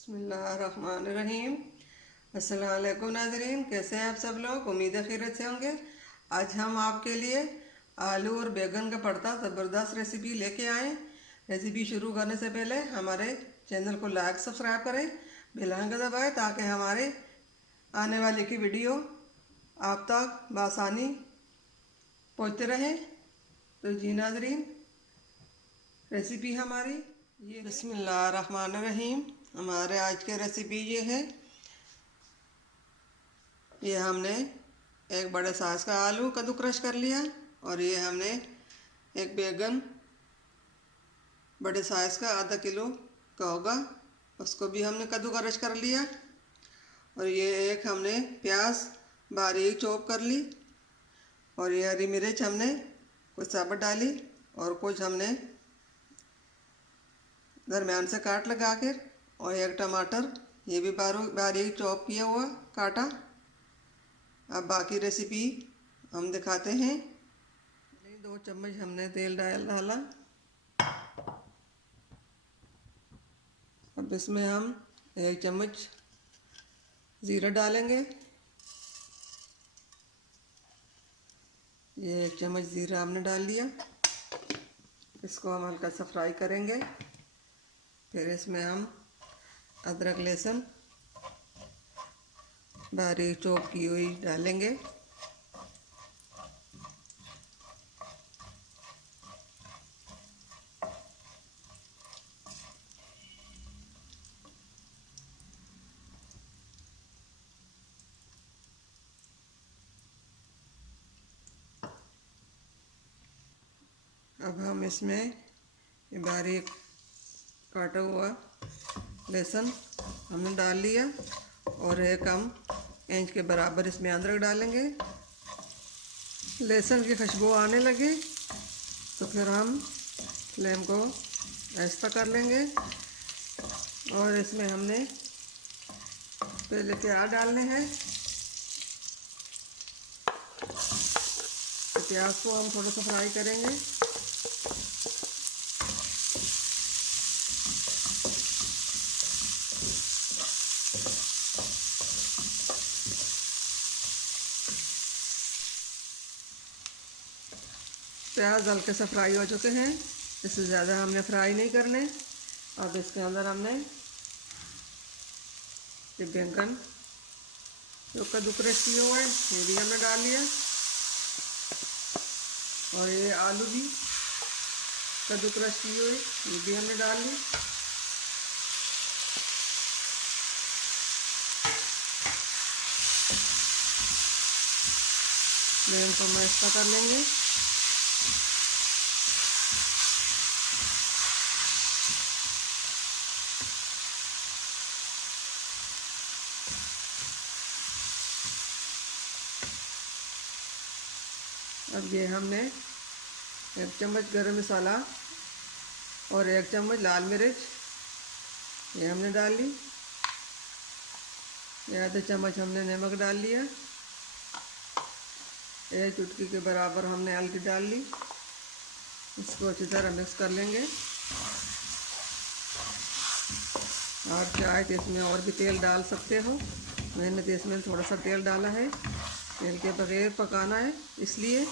बिस्मिल्लाहिर्रहमानिर्रहीम। अस्सलाम वालेकुम नाज़रीन, कैसे हैं आप सब लोग। उम्मीद है खैरियत से होंगे। आज हम आपके लिए आलू और बैंगन का भरता ज़बरदस्त रेसिपी लेके आए। रेसिपी शुरू करने से पहले हमारे चैनल को लाइक सब्सक्राइब करें, बेल आइकन दबाएं ताकि हमारे आने वाली की वीडियो आप तक बआसानी पहुँचते रहें। तो जी नाज़रीन, रेसिपी हमारी ये बिस्मिल्लाहिर्रहमानिर्रहीम। हमारे आज की रेसिपी ये है। ये हमने एक बड़े साइज़ का आलू कद्दू क्रश कर लिया, और ये हमने एक बैंगन बड़े साइज़ का आधा किलो का होगा, उसको भी हमने कद्दू क्रश कर लिया। और ये एक हमने प्याज बारीक चॉप कर ली, और ये हरी मिर्च हमने कुछ साबुत डाली, और कुछ हमने दरमियान से काट लगा कर, और एक टमाटर ये भी बारीक चॉप किया हुआ काटा। अब बाकी रेसिपी हम दिखाते हैं। 2 चम्मच हमने तेल डाला। अब इसमें हम 1 चम्मच ज़ीरा डालेंगे। ये 1 चम्मच ज़ीरा हमने डाल लिया। इसको हम हल्का सा फ्राई करेंगे। फिर इसमें हम अदरक लहसुन बारीक चॉप की हुई डालेंगे। अब हम इसमें बारीक काटा हुआ लहसुन हमने डाल लिया, और एक हम इंच के बराबर इसमें अदरक डालेंगे। लहसुन की खुशबू आने लगे तो फिर हम फ्लेम को ऐसा कर लेंगे, और इसमें हमने पहले प्याज डालने हैं। तो प्याज को हम थोड़ा सा फ्राई करेंगे। प्याज हल्के से फ्राई हो चुके हैं, इससे ज़्यादा हमने फ्राई नहीं करने। अब इसके अंदर हमने ये बैंगन जो कद्दू क्रश किए हुए ये भी हमने डाल लिया, और ये आलू भी कद्दू क्रश किए हुए ये भी हमने डाल ली। इनको मैश कर लेंगे। अब ये हमने 1 चम्मच गरम मसाला और 1 चम्मच लाल मिर्च ये हमने डाल ली। ये आधा चम्मच हमने नमक डाल लिया। 1 चुटकी के बराबर हमने हल्दी डाल ली। इसको अच्छी तरह मिक्स कर लेंगे। आप चाहे तो इसमें और भी तेल डाल सकते हो, मैंने तो इसमें थोड़ा सा तेल डाला है। तेल के बगैर पकाना है, इसलिए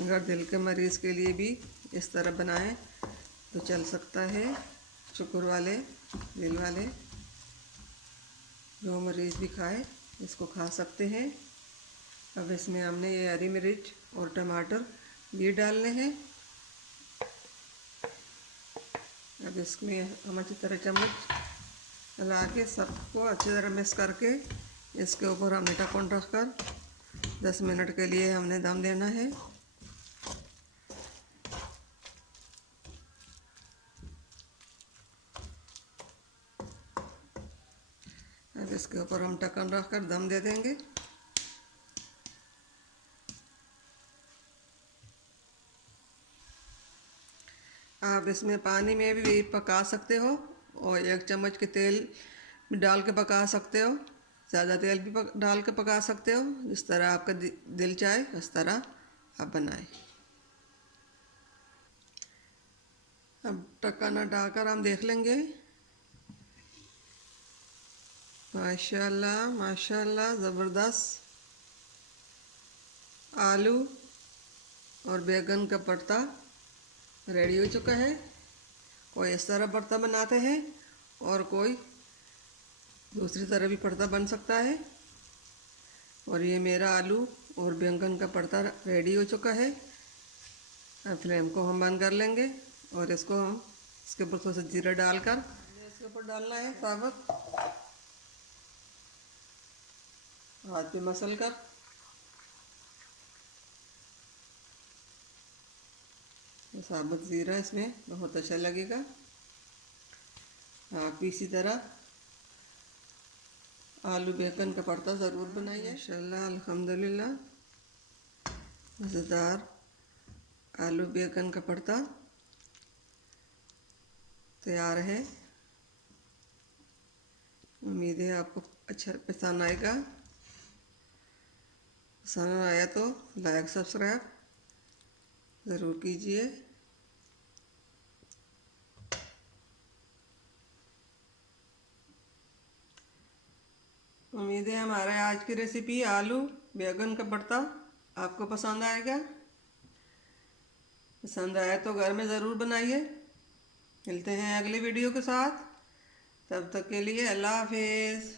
अगर दिल के मरीज़ के लिए भी इस तरह बनाएं तो चल सकता है। शुगर वाले दिल वाले जो मरीज़ भी खाए इसको खा सकते हैं। अब इसमें हमने ये हरी मिर्च और टमाटर ये डालने हैं। अब इसमें हम अच्छी तरह चम्मच हिला के सबको अच्छी तरह मिक्स करके इसके ऊपर हमने ढक्कन रखकर 10 मिनट के लिए हमने दम देना है। अब इसके ऊपर हम ढक्कन रखकर दम दे देंगे। आप इसमें पानी में भी पका सकते हो, और 1 चम्मच के तेल डाल के पका सकते हो। ज़्यादा तेल भी डाल के पका सकते हो, जिस तरह आपका दिल चाहे उस तरह आप बनाएं। अब ढक्कन डालकर हम देख लेंगे। माशाल्लाह माशाल्लाह, ज़बरदस्त आलू और बैंगन का भरता रेडी हो चुका है। कोई इस तरह भरता बनाते हैं और कोई दूसरी तरह भी भरता बन सकता है। और ये मेरा आलू और बैंगन का भरता रेडी हो चुका है। अब फ्लेम को हम बंद कर लेंगे और इसको हम इसके ऊपर थोड़ा सा जीरा डालकर इसके ऊपर डालना है साबुत, हाथ पे मसल कर। साबुत जीरा इसमें बहुत अच्छा लगेगा। आप भी इसी तरह आलू बैंगन का भरता ज़रूर बनाइए। माशाल्लाह अल्हम्दुलिल्लाह, मज़ेदार आलू बैंगन का भरता तैयार है। उम्मीद है आपको अच्छा पसंद आएगा। पसंद आया तो लाइक सब्सक्राइब ज़रूर कीजिए। उम्मीद है हमारे आज की रेसिपी आलू बैंगन का भरता आपको पसंद आएगा। पसंद आया तो घर में ज़रूर बनाइए। मिलते हैं अगली वीडियो के साथ, तब तक के लिए अल्लाह हाफिज़।